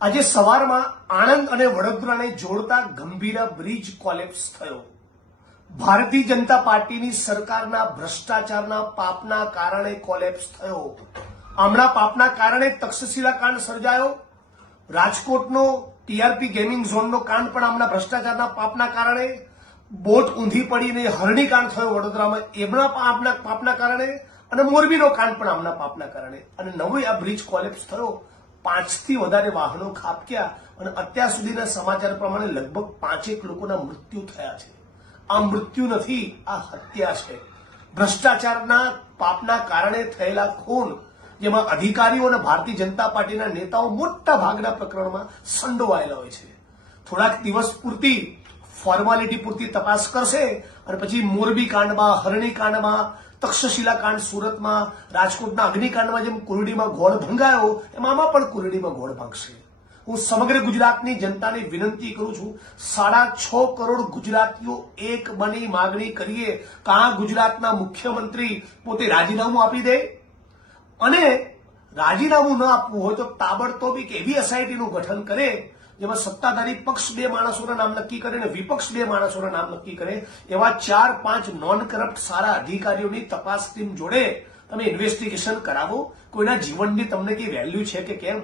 આજે સવારમાં આણંદ અને વડોદરાને જોડતા ગંભીર બ્રિજ કોલેપ્સ થયો. ભારતીય જનતા પાર્ટીની સરકારના ભ્રષ્ટાચારના પાપના કારણે કોલેપ્સ થયો. આમના પાપના કારણે તક્ષશિલા કાંડ સર્જાયો. રાજકોટનો ટીઆરપી ગેમિંગ ઝોનનો કાંડ પણ આમના ભ્રષ્ટાચારના પાપના કારણે. બોટ ઊંધી પડીને હરણી કાંડ થયો વડોદરામાં, એમના પાપના કારણે. અને મોરબીનો કાંડ પણ આમના પાપના કારણે. અને નવો આ બ્રિજ કોલેપ્સ થયો. 5 થી વધારે વાહનો ખાબક્યા અને અત્યાર સુધીના સમાચાર પ્રમાણે લગભગ 5 લોકોના મૃત્યુ થયા છે. આ મૃત્યુ નથી, આ હત્યા છે. ભ્રષ્ટાચારના પાપના કારણે થયેલા ખૂન, જેમાં અધિકારીઓ અને ભારતીય જનતા પાર્ટીના નેતાઓ મોટા ભાગના પ્રકરણમાં સંડોવાયેલા હોય છે. થોડાક દિવસ પૂરતી ફોર્માલિટી પૂરતી તપાસ કરશે અને પછી મોરબી કાંડમાં, હરણી કાંડમાં, તક્ષશિલા કાંડ સુરતમાં, રાજકોટના અગ્નિકાંડમાં જેમ કુરડીમાં ગોળ ભંગાયો એમ આમાં પણ કુરડીમાં ગોળ ભાંગશે. હું સમગ્ર ગુજરાતની જનતાને વિનંતી કરું છું, 6.5 કરોડ ગુજરાતીઓ એક બની માગણી કરીએ કે આ ગુજરાતના મુખ્યમંત્રી પોતે રાજીનામું આપી દે, અને રાજીનામું ન આપવું હોય તો તાબડતોબ એક એવી એસઆઈટીનું ગઠન કરે જેમાં સત્તાધારી પક્ષ 2 માણસોના નામ નક્કી કરે અને વિપક્ષ 2 માણસોના નામ નક્કી કરે. એવા 4-5 નોન કરપ્ટ સારા અધિકારીઓની તપાસ ટીમ જોડે તમે ઇન્વેસ્ટિગેશન કરાવો. કોઈના જીવનની તમને કઈ વેલ્યુ છે કે કેમ?